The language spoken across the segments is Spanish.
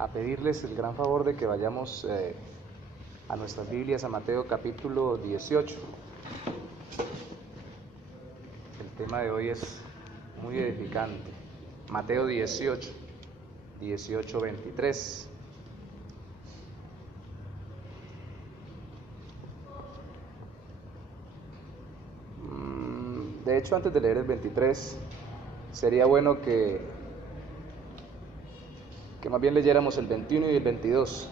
a pedirles el gran favor de que vayamos a nuestras Biblias, a Mateo capítulo 18. El tema de hoy es muy edificante. Mateo 18, 23. De hecho, antes de leer el 23, sería bueno que más bien leyéramos el 21 y el 22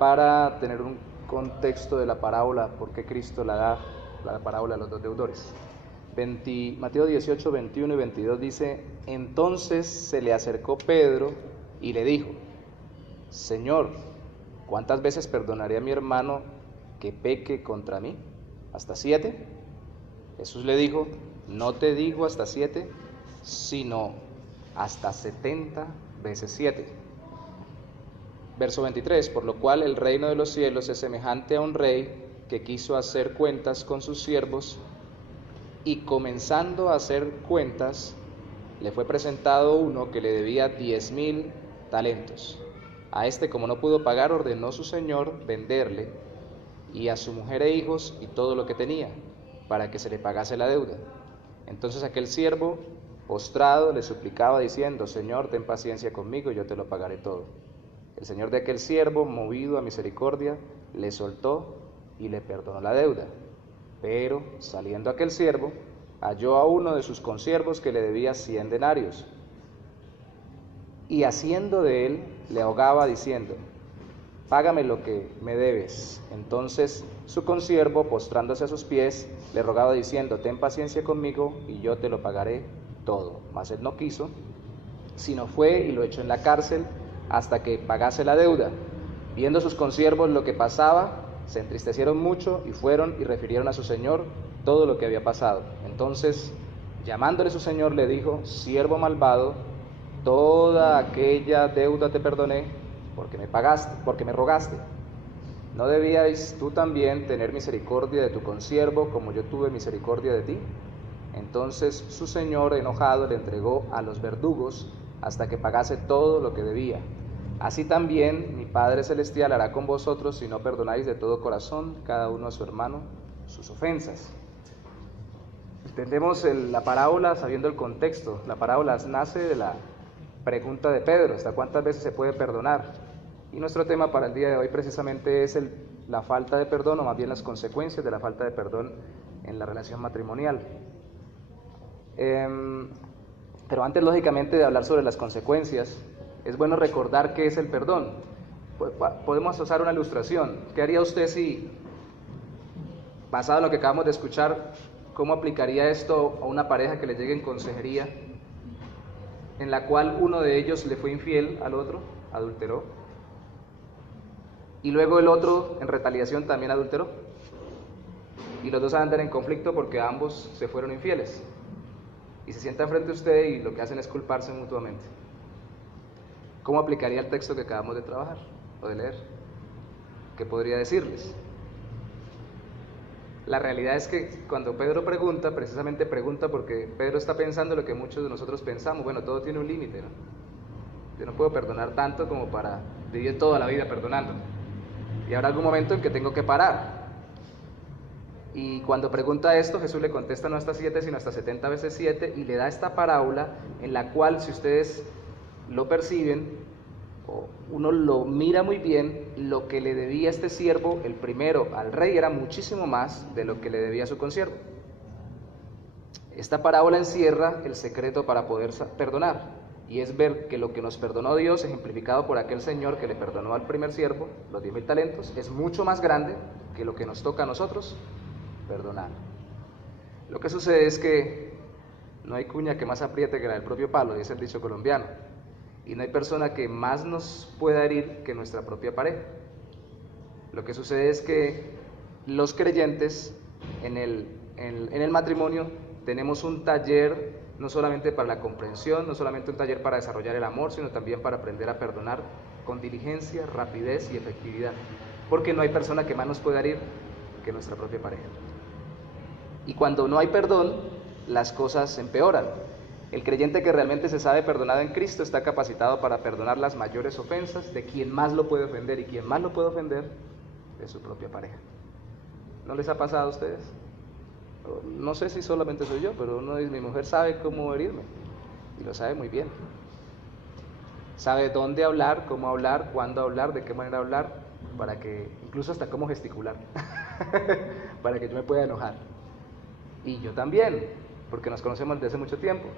para tener un contexto de la parábola, por qué Cristo la da, la parábola de los dos deudores. Mateo 18, 21 y 22 dice: entonces se le acercó Pedro y le dijo: Señor, ¿cuántas veces perdonaré a mi hermano que peque contra mí? ¿Hasta 7? Jesús le dijo: no te digo hasta 7, sino hasta 70 veces 7. Verso 23, por lo cual el reino de los cielos es semejante a un rey que quiso hacer cuentas con sus siervos, y comenzando a hacer cuentas, le fue presentado uno que le debía 10,000 talentos. A este, como no pudo pagar, ordenó su señor venderle, y a su mujer e hijos, y todo lo que tenía, para que se le pagase la deuda. Entonces aquel siervo, postrado, le suplicaba diciendo: Señor, ten paciencia conmigo, y yo te lo pagaré todo. El señor de aquel siervo, movido a misericordia, le soltó y le perdonó la deuda. Pero, saliendo aquel siervo, halló a uno de sus consiervos que le debía 100 denarios, y haciendo de él, le ahogaba diciendo: págame lo que me debes. Entonces su consiervo, postrándose a sus pies, le rogaba diciendo: ten paciencia conmigo, y yo te lo pagaré todo. Mas él no quiso, sino fue y lo echó en la cárcel hasta que pagase la deuda. Viendo sus consiervos lo que pasaba, se entristecieron mucho, y fueron y refirieron a su señor todo lo que había pasado. Entonces, llamándole su señor, le dijo: siervo malvado, toda aquella deuda te perdoné, porque me rogaste. ¿No debíais tú también tener misericordia de tu consiervo, como yo tuve misericordia de ti? Entonces su señor, enojado, le entregó a los verdugos hasta que pagase todo lo que debía. Así también mi Padre Celestial hará con vosotros, si no perdonáis de todo corazón cada uno a su hermano sus ofensas. Entendemos la parábola sabiendo el contexto. La parábola nace de la pregunta de Pedro: ¿hasta cuántas veces se puede perdonar? Y nuestro tema para el día de hoy precisamente es la falta de perdón, o más bien las consecuencias de la falta de perdón en la relación matrimonial. Pero antes, lógicamente, de hablar sobre las consecuencias, es bueno recordar qué es el perdón. Podemos usar una ilustración. ¿Qué haría usted si, basado en lo que acabamos de escuchar, cómo aplicaría esto a una pareja que le llegue en consejería, en la cual uno de ellos le fue infiel al otro, adulteró, y luego el otro en retaliación también adulteró, y los dos andan en conflicto porque ambos se fueron infieles, y se sientan frente a usted y lo que hacen es culparse mutuamente? ¿Cómo aplicaría el texto que acabamos de trabajar o de leer? ¿Qué podría decirles? La realidad es que cuando Pedro pregunta, precisamente pregunta porque Pedro está pensando lo que muchos de nosotros pensamos: bueno, todo tiene un límite, ¿no? Yo no puedo perdonar tanto como para vivir toda la vida perdonando, y habrá algún momento en que tengo que parar. Y cuando pregunta esto, Jesús le contesta no hasta 7, sino hasta 70 veces 7, y le da esta parábola en la cual, si ustedes lo perciben, o uno lo mira muy bien, lo que le debía este siervo, el primero, al rey, era muchísimo más de lo que le debía a su consiervo. Esta parábola encierra el secreto para poder perdonar, y es ver que lo que nos perdonó Dios, ejemplificado por aquel señor que le perdonó al primer siervo los 10,000 talentos, es mucho más grande que lo que nos toca a nosotros perdonar. Lo que sucede es que no hay cuña que más apriete que la del propio palo, dice el dicho colombiano, y no hay persona que más nos pueda herir que nuestra propia pareja. Lo que sucede es que los creyentes en el matrimonio tenemos un taller no solamente para la comprensión, no solamente un taller para desarrollar el amor, sino también para aprender a perdonar con diligencia, rapidez y efectividad, porque no hay persona que más nos pueda herir que nuestra propia pareja. Y cuando no hay perdón, las cosas empeoran. El creyente que realmente se sabe perdonado en Cristo está capacitado para perdonar las mayores ofensas de quien más lo puede ofender, y quien más lo puede ofender es su propia pareja. ¿No les ha pasado a ustedes? No sé si solamente soy yo, pero uno dice, mi mujer sabe cómo herirme, y lo sabe muy bien. Sabe dónde hablar, cómo hablar, cuándo hablar, de qué manera hablar, para que, incluso hasta cómo gesticular, para que yo me pueda enojar. Y yo también, porque nos conocemos desde hace mucho tiempo.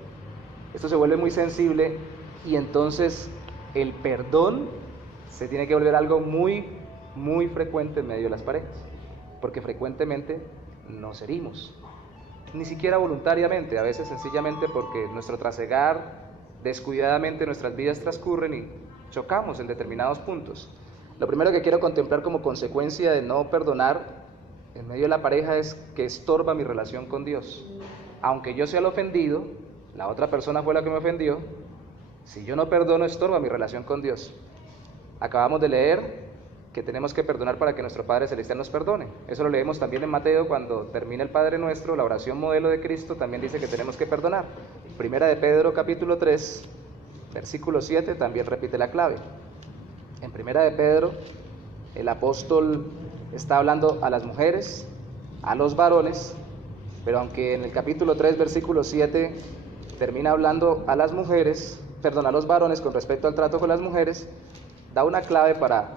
Esto se vuelve muy sensible, y entonces el perdón se tiene que volver algo muy, muy frecuente en medio de las parejas, porque frecuentemente nos herimos, ni siquiera voluntariamente, a veces sencillamente porque nuestro trasegar, descuidadamente nuestras vidas transcurren y chocamos en determinados puntos. Lo primero que quiero contemplar como consecuencia de no perdonar en medio de la pareja es que estorba mi relación con Dios. Aunque yo sea el ofendido, la otra persona fue la que me ofendió, si yo no perdono, estorba mi relación con Dios. Acabamos de leer que tenemos que perdonar para que nuestro Padre Celestial nos perdone. Eso lo leemos también en Mateo, cuando termina el Padre Nuestro, la oración modelo de Cristo también dice que tenemos que perdonar. Primera de Pedro capítulo 3, versículo 7 también repite la clave. En Primera de Pedro, el apóstol está hablando a las mujeres, a los varones, pero aunque en el capítulo 3, versículo 7 termina hablando a las mujeres, perdón, a los varones con respecto al trato con las mujeres, da una clave para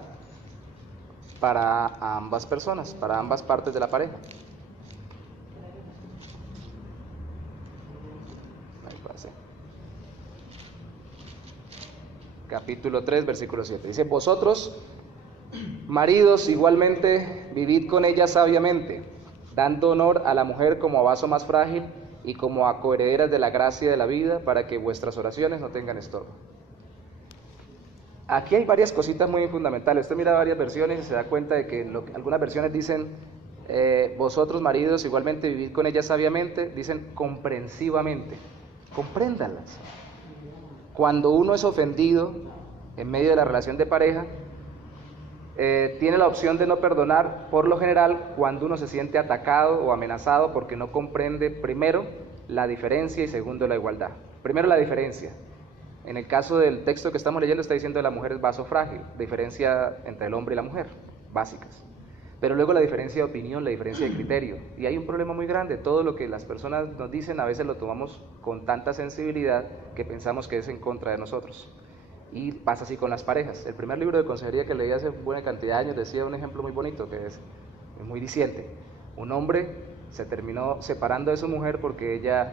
ambas personas, para ambas partes de la pareja. Capítulo 3, versículo 7. Dice, vosotros, maridos, igualmente, vivid con ella sabiamente, dando honor a la mujer como a vaso más frágil y como a coherederas de la gracia de la vida, para que vuestras oraciones no tengan estorbo. Aquí hay varias cositas muy fundamentales. Usted mira varias versiones y se da cuenta de que algunas versiones dicen, vosotros maridos igualmente vivid con ella sabiamente, dicen comprensivamente, compréndanlas. Cuando uno es ofendido en medio de la relación de pareja, tiene la opción de no perdonar, por lo general, cuando uno se siente atacado o amenazado porque no comprende, primero, la diferencia y segundo, la igualdad. Primero, la diferencia. En el caso del texto que estamos leyendo está diciendo que la mujer es vaso frágil, diferencia entre el hombre y la mujer, básicas. Pero luego la diferencia de opinión, la diferencia de criterio. Y hay un problema muy grande, todo lo que las personas nos dicen a veces lo tomamos con tanta sensibilidad que pensamos que es en contra de nosotros. Y pasa así con las parejas. El primer libro de consejería que leí hace buena cantidad de años decía un ejemplo muy bonito, que es muy diciente. Un hombre se terminó separando de su mujer porque ella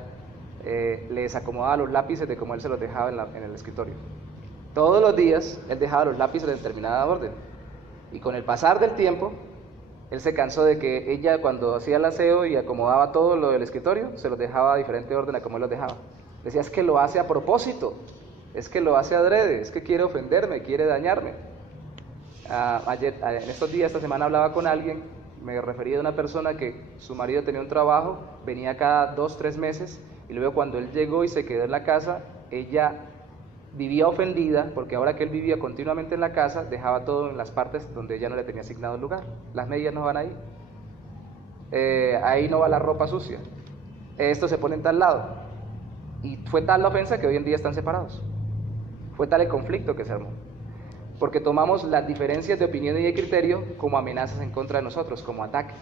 le desacomodaba los lápices de como él se los dejaba en el escritorio. Todos los días él dejaba los lápices en determinada orden, y con el pasar del tiempo él se cansó de que ella, cuando hacía el aseo y acomodaba todo lo del escritorio, se los dejaba a diferente orden a como él los dejaba. Decía, es que lo hace a propósito, es que lo hace adrede, es que quiere ofenderme, quiere dañarme. En estos días, esta semana, hablaba con alguien, me refería a una persona que su marido tenía un trabajo, venía cada 2-3 meses, y luego cuando él llegó y se quedó en la casa, ella vivía ofendida, porque ahora que él vivía continuamente en la casa, dejaba todo en las partes donde ella no le tenía asignado el lugar. Las medias no van ahí, ahí no va la ropa sucia, esto se pone en tal lado. Y fue tal la ofensa que hoy en día están separados. Fue tal el conflicto que se armó, porque tomamos las diferencias de opinión y de criterio como amenazas en contra de nosotros, como ataques,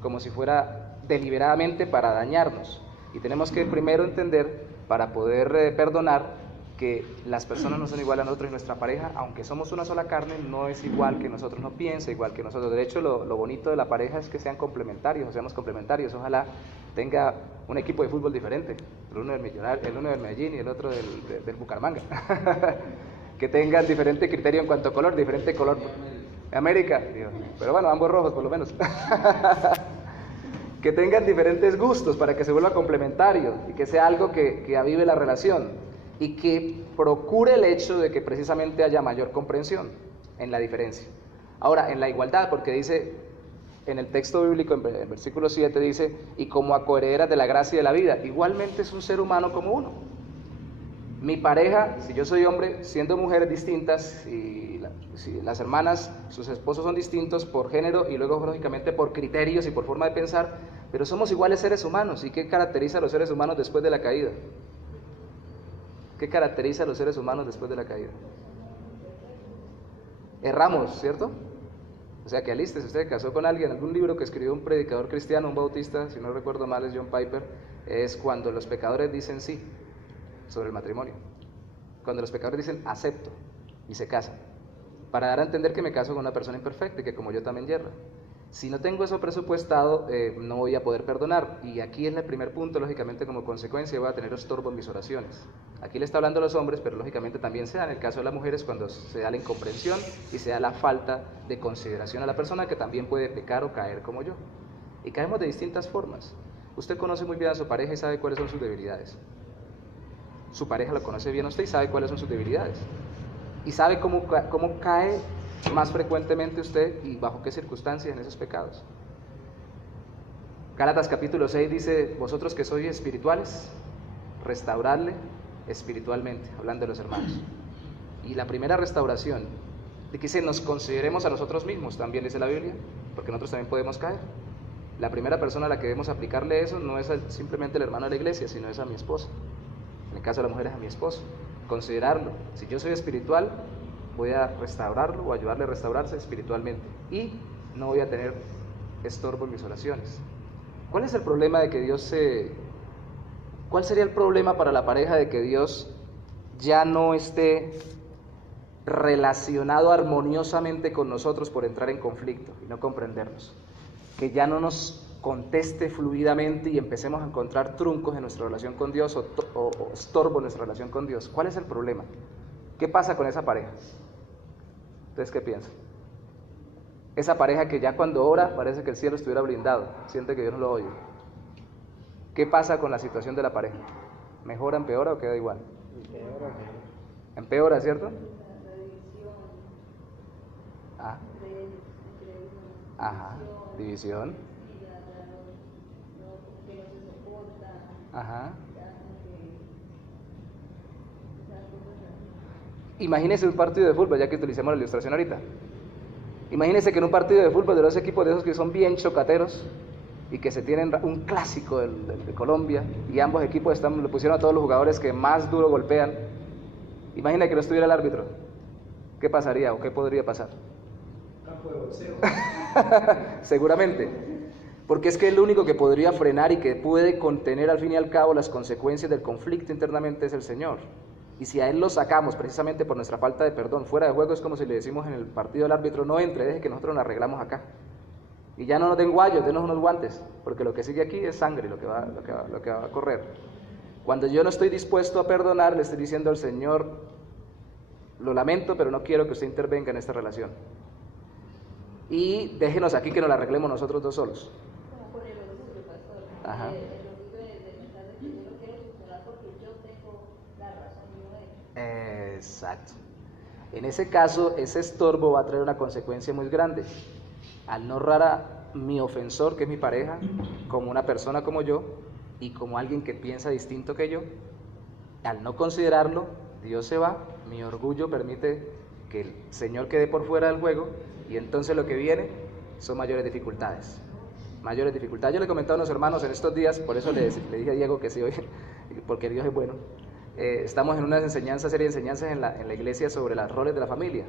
como si fuera deliberadamente para dañarnos. Y tenemos que primero entender, para poder perdonar, que las personas no son iguales a nosotros, y nuestra pareja, aunque somos una sola carne, no es igual que nosotros, no piensa igual que nosotros. De hecho, lo bonito de la pareja es que sean complementarios, o seamos complementarios. Ojalá tenga un equipo de fútbol diferente, el uno del Medellín y el otro del Bucaramanga. Que tengan diferente criterio en cuanto a color, diferente color. América, pero bueno, ambos rojos por lo menos. Que tengan diferentes gustos para que se vuelva complementario y que sea algo que avive la relación, y que procure el hecho de que precisamente haya mayor comprensión en la diferencia. Ahora, en la igualdad, porque dice en el texto bíblico, en el versículo 7, dice, y como a coherederas de la gracia y de la vida. Igualmente es un ser humano como uno. Mi pareja, si yo soy hombre, siendo mujeres distintas, si las hermanas, sus esposos son distintos por género y luego lógicamente por criterios y por forma de pensar, pero somos iguales seres humanos. ¿Y qué caracteriza a los seres humanos después de la caída? ¿Qué caracteriza a los seres humanos después de la caída? Erramos, ¿cierto? O sea, que aliste, si usted casó con alguien, algún libro que escribió un predicador cristiano, un bautista, si no recuerdo mal es John Piper, es cuando los pecadores dicen sí sobre el matrimonio. Cuando los pecadores dicen acepto y se casan, para dar a entender que me caso con una persona imperfecta y que como yo también yerra. Si no tengo eso presupuestado, no voy a poder perdonar. Y aquí es el primer punto, lógicamente como consecuencia voy a tener estorbo en mis oraciones. Aquí le está hablando a los hombres, pero lógicamente también se da en el caso de las mujeres cuando se da la incomprensión y se da la falta de consideración a la persona que también puede pecar o caer como yo. Y caemos de distintas formas. Usted conoce muy bien a su pareja y sabe cuáles son sus debilidades. Su pareja lo conoce bien a usted y sabe cuáles son sus debilidades. Y sabe cómo cae más frecuentemente usted y bajo qué circunstancias en esos pecados. Gálatas capítulo 6 dice, vosotros que sois espirituales, restauradle espiritualmente, hablando de los hermanos. Y la primera restauración, de que nos consideremos a nosotros mismos, también dice la Biblia, porque nosotros también podemos caer. La primera persona a la que debemos aplicarle eso no es simplemente el hermano de la iglesia, sino es a mi esposa. En el caso de la mujer es a mi esposo. Considerarlo. Si yo soy espiritual, voy a restaurarlo o ayudarle a restaurarse espiritualmente y no voy a tener estorbo en mis oraciones. ¿Cuál es el problema de que ¿Cuál sería el problema para la pareja de que Dios ya no esté relacionado armoniosamente con nosotros por entrar en conflicto y no comprendernos? Que ya no nos conteste fluidamente y empecemos a encontrar truncos en nuestra relación con Dios o estorbo en nuestra relación con Dios. ¿Cuál es el problema? ¿Qué pasa con esa pareja? ¿Ustedes qué piensan? Esa pareja que ya cuando ora parece que el cielo estuviera blindado, siente que Dios no lo oye. ¿Qué pasa con la situación de la pareja? ¿Mejora, empeora o queda igual? Empeora, ¿cierto? Ah. Ajá, división. Ajá. Imagínese un partido de fútbol, ya que utilizamos la ilustración ahorita. Imagínese que en un partido de fútbol de dos equipos de esos que son bien chocateros y que se tienen un clásico de Colombia y ambos equipos le pusieron a todos los jugadores que más duro golpean. Imagina que no estuviera el árbitro. ¿Qué pasaría o qué podría pasar? Campo de boxeo. Seguramente. Porque es que el único que podría frenar y que puede contener al fin y al cabo las consecuencias del conflicto internamente es el Señor. Y si a Él lo sacamos precisamente por nuestra falta de perdón fuera de juego, es como si le decimos en el partido al árbitro, no entre, deje que nosotros nos arreglamos acá. Y ya no nos den guayos, denos unos guantes, porque lo que sigue aquí es sangre, lo que va a correr. Cuando yo no estoy dispuesto a perdonar, le estoy diciendo al Señor, lo lamento, pero no quiero que usted intervenga en esta relación. Y déjenos aquí que nos la arreglemos nosotros dos solos. Como con el orgullo, pastor. Ajá. El orgullo de pensar de que yo no quiero superar porque yo tengo la razón y no él. Exacto. En ese caso, ese estorbo va a traer una consecuencia muy grande. Al no honrar a mi ofensor, que es mi pareja, como una persona como yo y como alguien que piensa distinto que yo, al no considerarlo, Dios se va, mi orgullo permite que el Señor quede por fuera del juego y entonces lo que viene son mayores dificultades. Mayores dificultades. Yo le he comentado a unos hermanos en estos días, por eso le dije a Diego que sí hoy, porque Dios es bueno. Estamos en una serie de enseñanzas en la iglesia sobre los roles de la familia.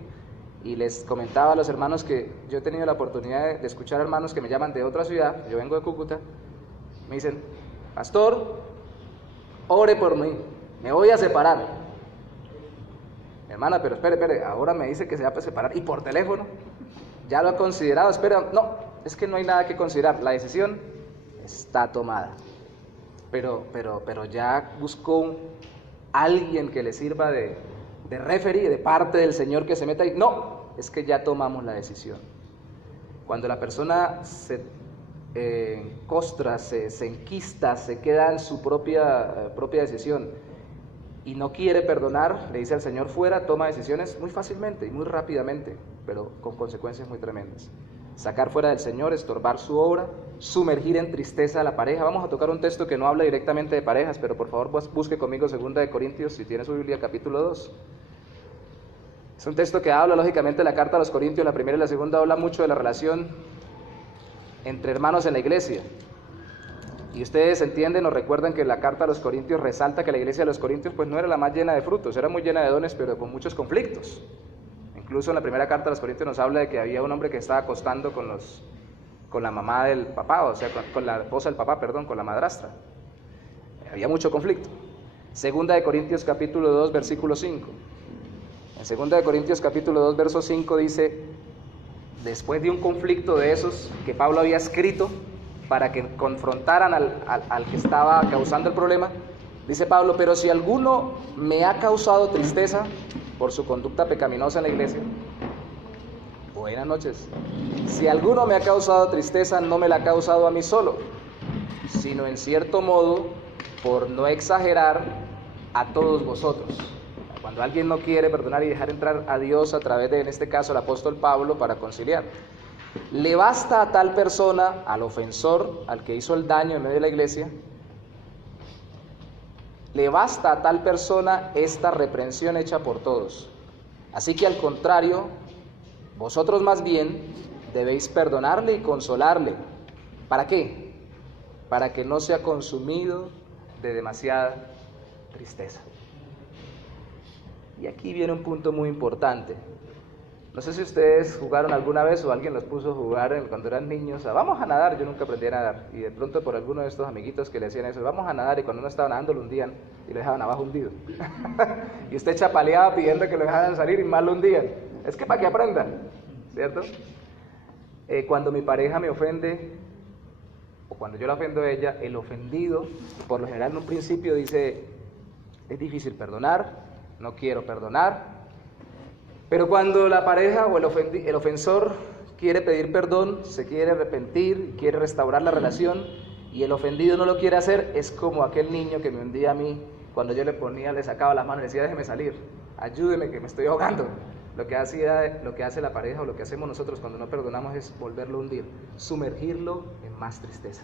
Y les comentaba a los hermanos que yo he tenido la oportunidad de escuchar hermanos que me llaman de otra ciudad, yo vengo de Cúcuta, me dicen, pastor, ore por mí, me voy a separar. Hermana, pero espere, ahora me dice que se va a separar y por teléfono, ya lo ha considerado, espera, no, es que no hay nada que considerar, la decisión está tomada. Pero ya buscó alguien que le sirva de referee, de parte del Señor que se meta ahí. No, es que ya tomamos la decisión. Cuando la persona se costra, se enquista, se queda en su propia decisión y no quiere perdonar, le dice al Señor fuera, toma decisiones muy fácilmente y muy rápidamente, pero con consecuencias muy tremendas. Sacar fuera del Señor, estorbar su obra, sumergir en tristeza a la pareja. Vamos a tocar un texto que no habla directamente de parejas, pero por favor busque conmigo 2 de Corintios, si tiene su Biblia, capítulo 2. Es un texto que habla lógicamente de la carta a los Corintios, la primera y la segunda habla mucho de la relación entre hermanos en la iglesia. Y ustedes entienden o recuerdan que la carta a los Corintios resalta que la iglesia de los Corintios pues no era la más llena de frutos, era muy llena de dones, pero con muchos conflictos. Incluso en la primera carta a los Corintios nos habla de que había un hombre que estaba acostando con la mamá del papá, o sea, con la esposa del papá, perdón, con la madrastra. Había mucho conflicto. Segunda de Corintios capítulo 2, versículo 5. En segunda de Corintios capítulo 2, verso 5 dice, después de un conflicto de esos que Pablo había escrito para que confrontaran al que estaba causando el problema, dice Pablo, pero si alguno me ha causado tristeza por su conducta pecaminosa en la iglesia, buenas noches, si alguno me ha causado tristeza, no me la ha causado a mí solo, sino en cierto modo, por no exagerar, a todos vosotros. Cuando alguien no quiere perdonar y dejar entrar a Dios a través de, en este caso, el apóstol Pablo para conciliar, le basta a tal persona, al ofensor, al que hizo el daño en medio de la iglesia, le basta a tal persona esta reprensión hecha por todos. Así que al contrario, vosotros más bien debéis perdonarle y consolarle. ¿Para qué? Para que no sea consumido de demasiada tristeza. Y aquí viene un punto muy importante. No sé si ustedes jugaron alguna vez o alguien los puso a jugar cuando eran niños. Vamos a nadar, yo nunca aprendí a nadar. Y de pronto por alguno de estos amiguitos que le decían eso, vamos a nadar, y cuando uno estaba nadando lo hundían y lo dejaban abajo hundido. Y usted chapaleaba pidiendo que lo dejaran salir y más lo hundían. Es que para que aprendan, ¿cierto? Cuando mi pareja me ofende, o cuando yo la ofendo a ella, el ofendido, por lo general en un principio dice, es difícil perdonar, no quiero perdonar. Pero cuando la pareja o el ofensor quiere pedir perdón, se quiere arrepentir, quiere restaurar la relación, y el ofendido no lo quiere hacer, es como aquel niño que me hundía a mí, cuando yo le sacaba las manos y le decía, déjeme salir, ayúdeme que me estoy ahogando. Lo que hace la pareja o lo que hacemos nosotros cuando no perdonamos es volverlo a hundir, sumergirlo en más tristeza.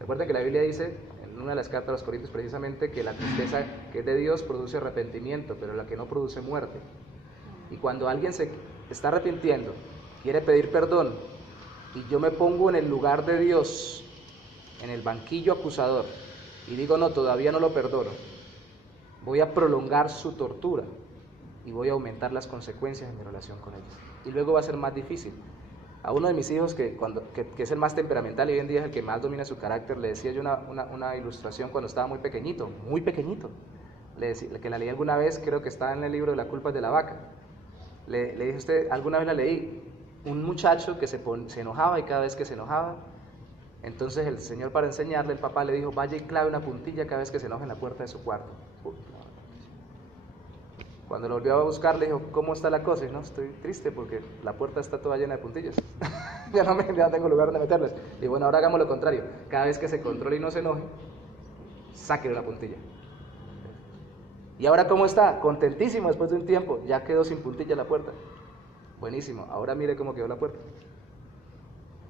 Recuerden que la Biblia dice, en una de las cartas a los Corintios precisamente, que la tristeza que es de Dios produce arrepentimiento, pero la que no produce muerte. Y cuando alguien se está arrepintiendo, quiere pedir perdón, y yo me pongo en el lugar de Dios, en el banquillo acusador, y digo, no, todavía no lo perdono, voy a prolongar su tortura y voy a aumentar las consecuencias en mi relación con ellos. Y luego va a ser más difícil. A uno de mis hijos, que es el más temperamental y hoy en día es el que más domina su carácter, le decía yo una ilustración cuando estaba muy pequeñito, que la leí alguna vez, creo que está en el libro de La culpa es de la vaca. Le dije a usted, alguna vez la leí, un muchacho que se enojaba, y cada vez que se enojaba, entonces el señor, para enseñarle, el papá le dijo, vaya y clave una puntilla cada vez que se enoje en la puerta de su cuarto. Cuando lo volvió a buscar, le dijo, ¿cómo está la cosa? Y no, estoy triste porque la puerta está toda llena de puntillas. ya no tengo lugar donde meterlas. Y bueno, ahora hagamos lo contrario. Cada vez que se controle y no se enoje, sáquele una puntilla. ¿Y ahora cómo está? Contentísimo después de un tiempo. Ya quedó sin puntilla la puerta. Buenísimo. Ahora mire cómo quedó la puerta.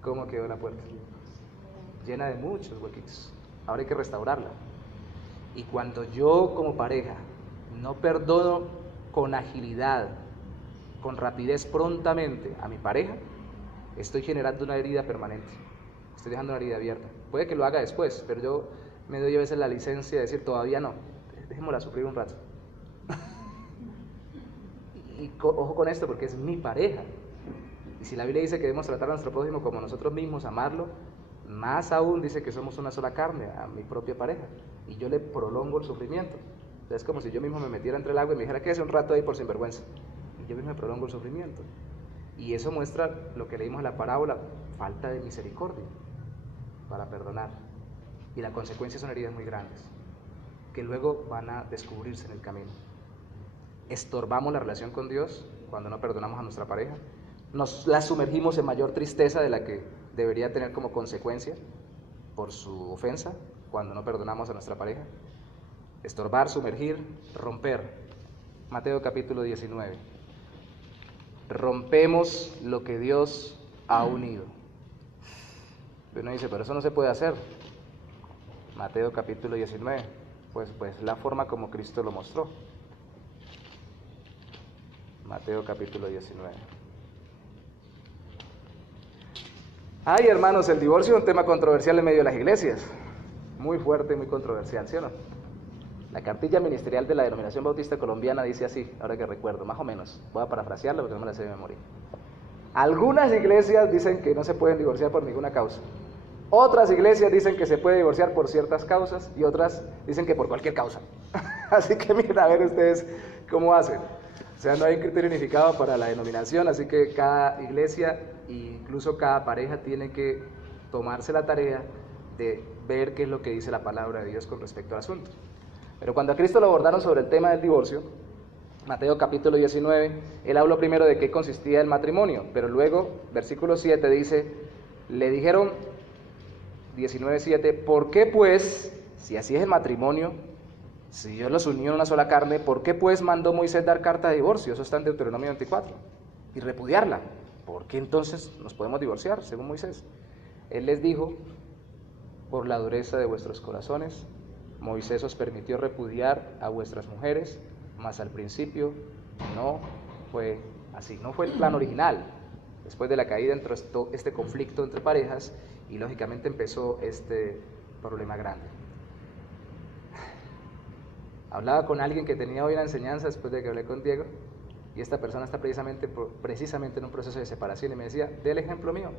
¿Cómo quedó la puerta? Llena de muchos huequitos. Ahora hay que restaurarla. Y cuando yo como pareja no perdono con agilidad, con rapidez, prontamente a mi pareja, estoy generando una herida permanente. Estoy dejando una herida abierta. Puede que lo haga después, pero yo me doy a veces la licencia de decir, todavía no. Dejémosla sufrir un rato. y ojo con esto, porque es mi pareja. Y si la Biblia dice que debemos tratar a nuestro prójimo como nosotros mismos, amarlo, más aún dice que somos una sola carne, a mi propia pareja. Y yo le prolongo el sufrimiento. Es como si yo mismo me metiera entre el agua y me dijera, quédese un rato ahí por sinvergüenza. Y yo mismo me prolongo el sufrimiento. Y eso muestra lo que leímos en la parábola, falta de misericordia para perdonar. Y la consecuencia son heridas muy grandes, que luego van a descubrirse en el camino. Estorbamos la relación con Dios cuando no perdonamos a nuestra pareja, la sumergimos en mayor tristeza de la que debería tener como consecuencia por su ofensa cuando no perdonamos a nuestra pareja. Estorbar, sumergir, romper. Mateo capítulo 19. Rompemos lo que Dios ha unido. Uno dice, pero eso no se puede hacer. Mateo capítulo 19. Pues la forma como Cristo lo mostró. Mateo capítulo 19. Ay, hermanos, el divorcio es un tema controversial en medio de las iglesias. muy fuerte y muy controversial, ¿sí o no? La cartilla ministerial de la Denominación Bautista Colombiana dice así, ahora que recuerdo, más o menos. Voy a parafrasearlo porque no me la sé de memoria. Algunas iglesias dicen que no se pueden divorciar por ninguna causa. Otras iglesias dicen que se puede divorciar por ciertas causas y otras dicen que por cualquier causa. Así que miren a ver ustedes cómo hacen. O sea, no hay un criterio unificado para la denominación, así que cada iglesia e incluso cada pareja tiene que tomarse la tarea de ver qué es lo que dice la palabra de Dios con respecto al asunto. Pero cuando a Cristo lo abordaron sobre el tema del divorcio, Mateo capítulo 19, él habló primero de qué consistía el matrimonio, pero luego, versículo 7 dice, le dijeron, 19:7, ¿por qué pues, si así es el matrimonio, si Dios los unió en una sola carne, ¿por qué pues mandó Moisés dar carta de divorcio? Eso está en Deuteronomio 24, y repudiarla. ¿Por qué entonces nos podemos divorciar, según Moisés? Él les dijo, por la dureza de vuestros corazones, Moisés os permitió repudiar a vuestras mujeres, mas al principio no fue así, no fue el plan original. Después de la caída entró este conflicto entre parejas y lógicamente empezó este problema grande. Hablaba con alguien que tenía hoy una enseñanza después de que hablé con Diego y esta persona está precisamente en un proceso de separación y me decía, dé el ejemplo mío.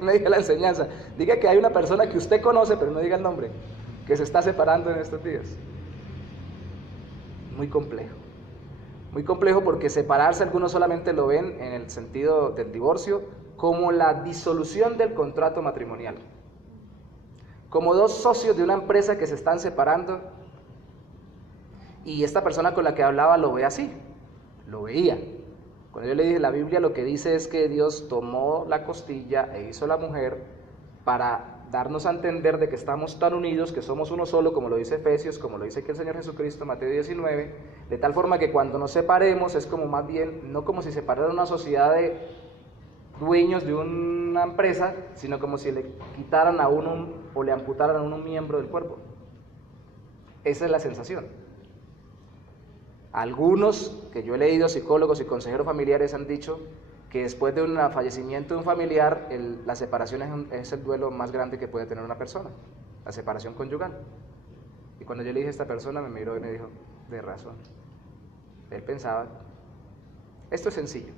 Me diga la enseñanza, diga que hay una persona que usted conoce pero no diga el nombre, que se está separando en estos días. Muy complejo porque separarse algunos solamente lo ven en el sentido del divorcio como la disolución del contrato matrimonial, como dos socios de una empresa que se están separando y esta persona con la que hablaba lo ve así, lo veía. Cuando yo le dije la Biblia lo que dice es que Dios tomó la costilla e hizo la mujer para darnos a entender de que estamos tan unidos, que somos uno solo, como lo dice Efesios, como lo dice aquí el Señor Jesucristo, Mateo 19, de tal forma que cuando nos separemos es como más bien, no como si separara una sociedad de dueños de una empresa, sino como si le quitaran a uno o le amputaran a uno un miembro del cuerpo. Esa es la sensación. Algunos que yo he leído, psicólogos y consejeros familiares, han dicho que después de un fallecimiento de un familiar, la separación es el duelo más grande que puede tener una persona, la separación conyugal. Y cuando yo le dije a esta persona, me miró y me dijo, de razón. Él pensaba, esto es sencillo,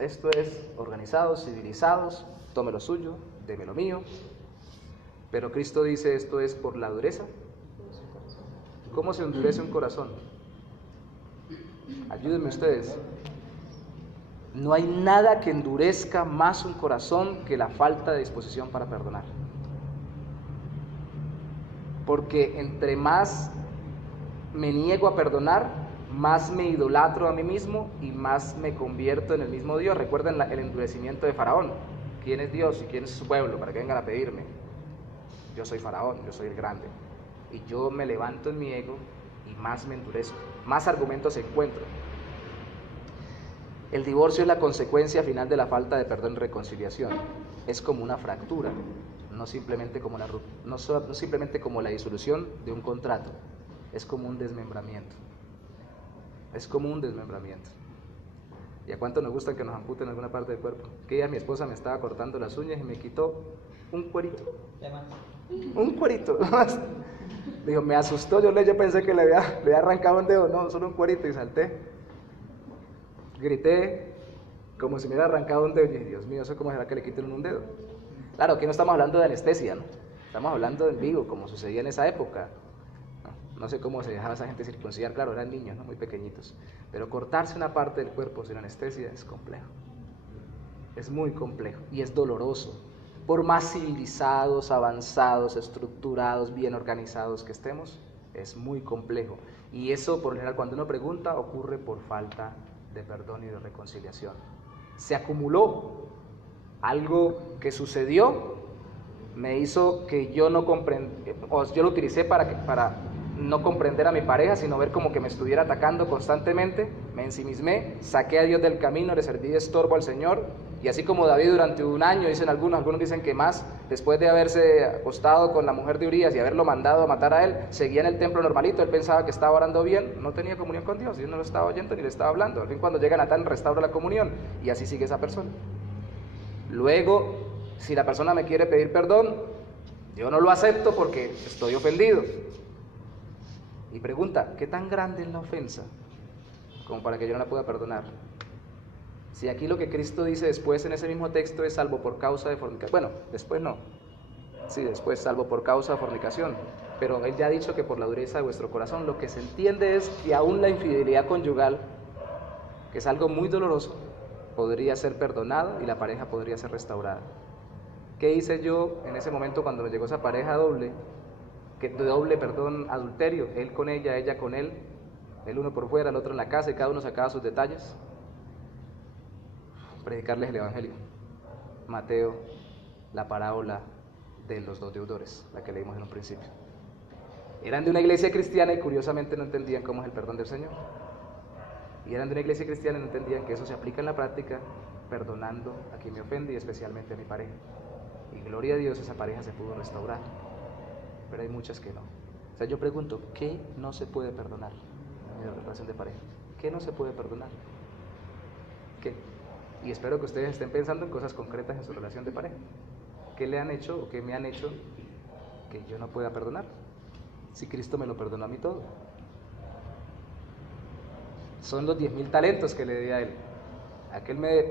esto es organizados, civilizados, tome lo suyo, deme lo mío, pero Cristo dice esto es por la dureza. ¿Cómo se endurece un corazón? Ayúdenme ustedes. No hay nada que endurezca más un corazón que la falta de disposición para perdonar. Porque entre más me niego a perdonar, más me idolatro a mí mismo y más me convierto en el mismo Dios. Recuerden el endurecimiento de Faraón. ¿Quién es Dios y quién es su pueblo para que vengan a pedirme? Yo soy Faraón, yo soy el grande. Y yo me levanto en mi ego y más me endurezco, más argumentos encuentro. El divorcio es la consecuencia final de la falta de perdón y reconciliación. Es como una fractura, no simplemente como la disolución de un contrato, es como un desmembramiento. Es como un desmembramiento. ¿Y a cuánto nos gusta que nos amputen alguna parte del cuerpo? Que ella, mi esposa, me estaba cortando las uñas y me quitó un cuerito. Un cuerito. Dijo, me asustó, yo pensé que le había arrancado un dedo, no, solo un cuerito, y salté. Grité como si me hubiera arrancado un dedo y dije, Dios mío, ¿eso cómo será que le quiten un dedo? Claro, aquí no estamos hablando de anestesia, ¿no? Estamos hablando de en vivo, como sucedía en esa época. No sé cómo se dejaba esa gente circuncidar, claro, eran niños, ¿no? Muy pequeñitos. Pero cortarse una parte del cuerpo sin anestesia es complejo. Es muy complejo y es doloroso. Por más civilizados, avanzados, estructurados, bien organizados que estemos, es muy complejo. Y eso, por lo general, cuando uno pregunta, ocurre por falta de perdón y de reconciliación. Se acumuló algo que sucedió, me hizo que yo no yo lo utilicé para no comprender a mi pareja, sino ver como que me estuviera atacando constantemente, me ensimismé, saqué a Dios del camino, le serví de estorbo al Señor, y así como David durante un año, dicen algunos dicen que más, después de haberse acostado con la mujer de Urías y haberlo mandado a matar a él, seguía en el templo normalito, él pensaba que estaba orando bien, no tenía comunión con Dios, Dios no lo estaba oyendo ni le estaba hablando. Al fin, cuando llega Natán, restaura la comunión, y así sigue esa persona. Luego, si la persona me quiere pedir perdón, Yo no lo acepto porque estoy ofendido. Y pregunta, ¿qué tan grande es la ofensa como para que yo no la pueda perdonar? Si aquí lo que Cristo dice después en ese mismo texto es salvo por causa de fornicación. Bueno, después no. Sí, después salvo por causa de fornicación. Pero Él ya ha dicho que por la dureza de vuestro corazón, lo que se entiende es que aún la infidelidad conyugal, que es algo muy doloroso, podría ser perdonada y la pareja podría ser restaurada. ¿Qué hice yo en ese momento cuando nos llegó esa pareja adulterio? Él con ella con él, el uno por fuera, el otro en la casa y cada uno sacaba sus detalles. Predicarles el Evangelio. Mateo, la parábola de los dos deudores, la que leímos en un principio. Eran de una iglesia cristiana y curiosamente no entendían cómo es el perdón del Señor. Y eran de una iglesia cristiana y no entendían que eso se aplica en la práctica, perdonando a quien me ofende y especialmente a mi pareja. Y gloria a Dios, esa pareja se pudo restaurar. Pero hay muchas que no. O sea, yo pregunto, ¿qué no se puede perdonar en la relación de pareja? ¿Qué no se puede perdonar? ¿Qué? Y espero que ustedes estén pensando en cosas concretas en su relación de pareja. ¿Qué le han hecho o qué me han hecho que yo no pueda perdonar? Si Cristo me lo perdonó a mí todo. Son los 10.000 talentos que le di a él.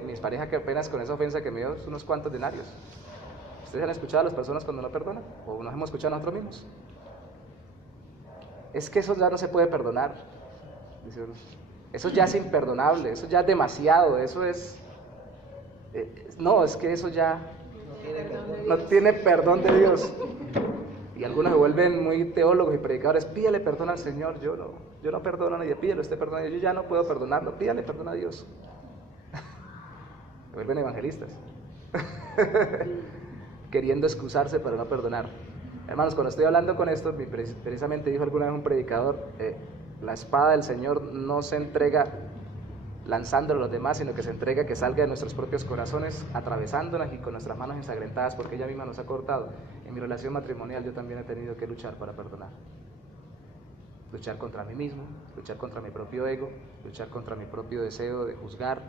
Mis parejas que apenas con esa ofensa que me dio, unos cuantos denarios. ¿Ustedes han escuchado a las personas cuando no perdonan? ¿O nos hemos escuchado a nosotros mismos? Es que eso ya no se puede perdonar, dice uno. Eso ya es imperdonable, eso ya es demasiado, eso es... no, es que eso ya no tiene perdón de Dios. Y algunos se vuelven muy teólogos y predicadores, pídale perdón al Señor, yo no perdono a nadie, pídale usted perdón a Dios, yo ya no puedo perdonarlo, pídale perdón a Dios. Se vuelven evangelistas. Queriendo excusarse para no perdonar. Hermanos, cuando estoy hablando con esto, precisamente dijo alguna vez un predicador, la espada del Señor no se entrega lanzándolo a los demás, sino que se entrega que salga de nuestros propios corazones, atravesándolas y con nuestras manos ensangrentadas, porque ella misma nos ha cortado. En mi relación matrimonial yo también he tenido que luchar para perdonar. Luchar contra mí mismo, luchar contra mi propio ego, luchar contra mi propio deseo de juzgar,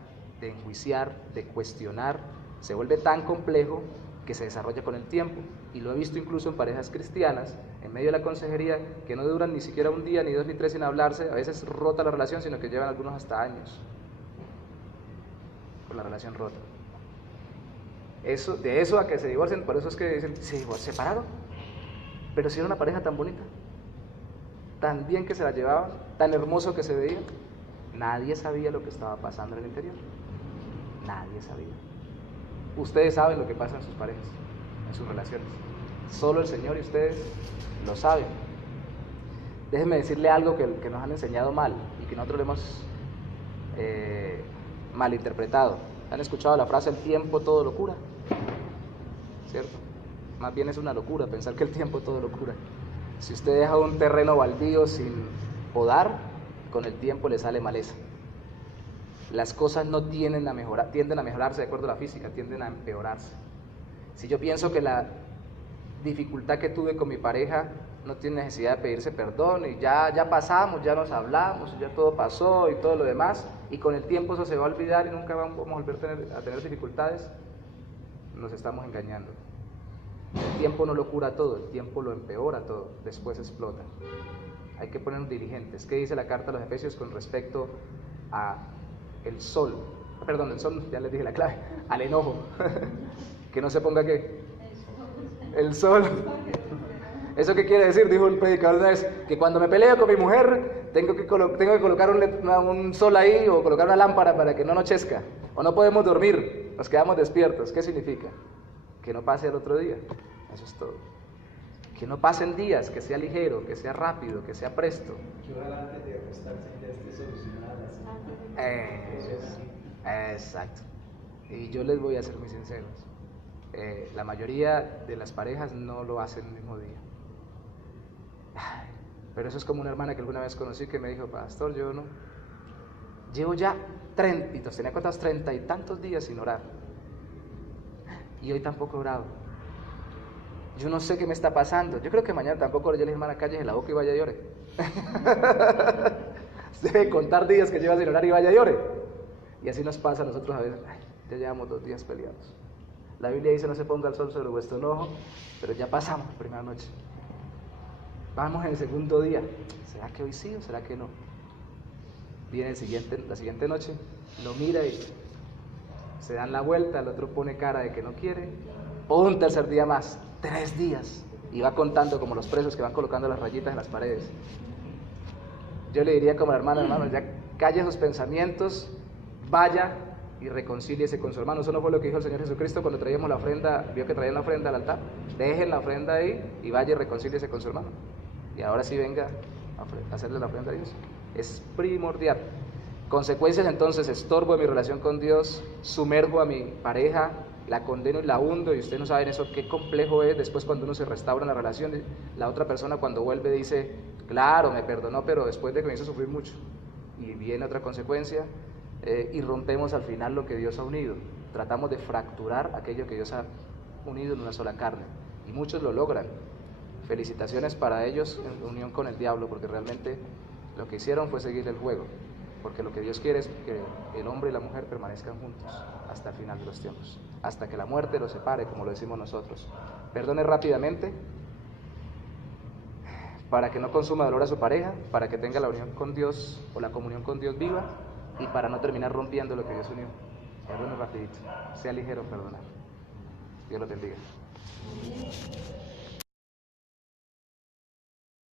de enjuiciar, de cuestionar. Se vuelve tan complejo que se desarrolla con el tiempo, y lo he visto incluso en parejas cristianas, en medio de la consejería, que no duran ni siquiera un día, ni 2 ni 3 sin hablarse, a veces rota la relación, sino que llevan algunos hasta años con la relación rota. De eso a que se divorcien, por eso es que dicen, se separaron, pero si era una pareja tan bonita, tan bien que se la llevaban, tan hermoso que se veía, nadie sabía lo que estaba pasando en el interior, nadie sabía. Ustedes saben lo que pasa en sus parejas, en sus relaciones. Solo el Señor y ustedes lo saben. Déjenme decirle algo que nos han enseñado mal y que nosotros lo hemos malinterpretado. ¿Han escuchado la frase, el tiempo todo lo cura? ¿Cierto? Más bien es una locura pensar que el tiempo todo lo cura. Si usted deja un terreno baldío sin podar, con el tiempo le sale maleza. Las cosas no tienden a mejorarse de acuerdo a la física, tienden a empeorarse. Si yo pienso que la dificultad que tuve con mi pareja no tiene necesidad de pedirse perdón y ya pasamos, ya nos hablamos, ya todo pasó y todo lo demás, y con el tiempo eso se va a olvidar y nunca vamos a volver a tener dificultades, nos estamos engañando. El tiempo no lo cura todo, el tiempo lo empeora todo, después explota. Hay que ponernos diligentes. ¿Qué dice la carta a los Efesios con respecto a el sol? Perdón, el sol, ya les dije la clave, al enojo. Que no se ponga ¿qué? El sol. ¿Eso qué quiere decir? Dijo el predicador una vez, que cuando me peleo con mi mujer tengo que colocar un sol ahí o colocar una lámpara para que no anochezca, o no podemos dormir, nos quedamos despiertos. ¿Qué significa? Que no pase el otro día, eso es todo. Que no pasen días, que sea ligero, que sea rápido, que sea presto. Que ojalá antes de acostarse ya esté solucionada. Exacto. Y yo les voy a ser muy sinceros. La mayoría de las parejas no lo hacen el mismo día. Pero eso es como una hermana que alguna vez conocí que me dijo, pastor, yo no. Llevo ya 30, tenía contados 30 y tantos días sin orar. Y hoy tampoco he orado. Yo no sé qué me está pasando. Yo creo que mañana tampoco yo le dije, hermana, cállese la boca y vaya y llore. Debe contar días que lleva sin orar y vaya y llore. Y así nos pasa a nosotros a veces. Ay, ya llevamos 2 días peleados. La Biblia dice no se ponga el sol sobre vuestro enojo, pero ya pasamos la primera noche. Vamos en el segundo día. ¿Será que hoy sí o será que no? Viene la siguiente noche, lo mira y se dan la vuelta, el otro pone cara de que no quiere. Un tercer día más, 3 días. Y va contando como los presos que van colocando las rayitas en las paredes. Yo le diría como la hermano, ya calle sus pensamientos, vaya y reconcíliese con su hermano. Eso no fue lo que dijo el Señor Jesucristo cuando traíamos la ofrenda, vio que traían la ofrenda al altar. Dejen la ofrenda ahí y vaya y reconcíliese con su hermano. Y ahora sí venga a hacerle la ofrenda a Dios. Es primordial. Consecuencias entonces: estorbo en mi relación con Dios, sumergo a mi pareja, la condeno y la hundo, y ustedes no saben eso qué complejo es después cuando uno se restaura en la relación. La otra persona cuando vuelve dice, claro, me perdonó, pero después de que me hizo sufrir mucho. Y viene otra consecuencia, y rompemos al final lo que Dios ha unido. Tratamos de fracturar aquello que Dios ha unido en una sola carne, y muchos lo logran. Felicitaciones para ellos en unión con el diablo, porque realmente lo que hicieron fue seguir el juego, porque lo que Dios quiere es que el hombre y la mujer permanezcan juntos hasta el final de los tiempos, hasta que la muerte los separe, como lo decimos nosotros. Perdone rápidamente, para que no consuma dolor a su pareja, para que tenga la unión con Dios o la comunión con Dios viva, y para no terminar rompiendo lo que Dios unió. Perdone rapidito, sea ligero en perdonar. Dios los bendiga.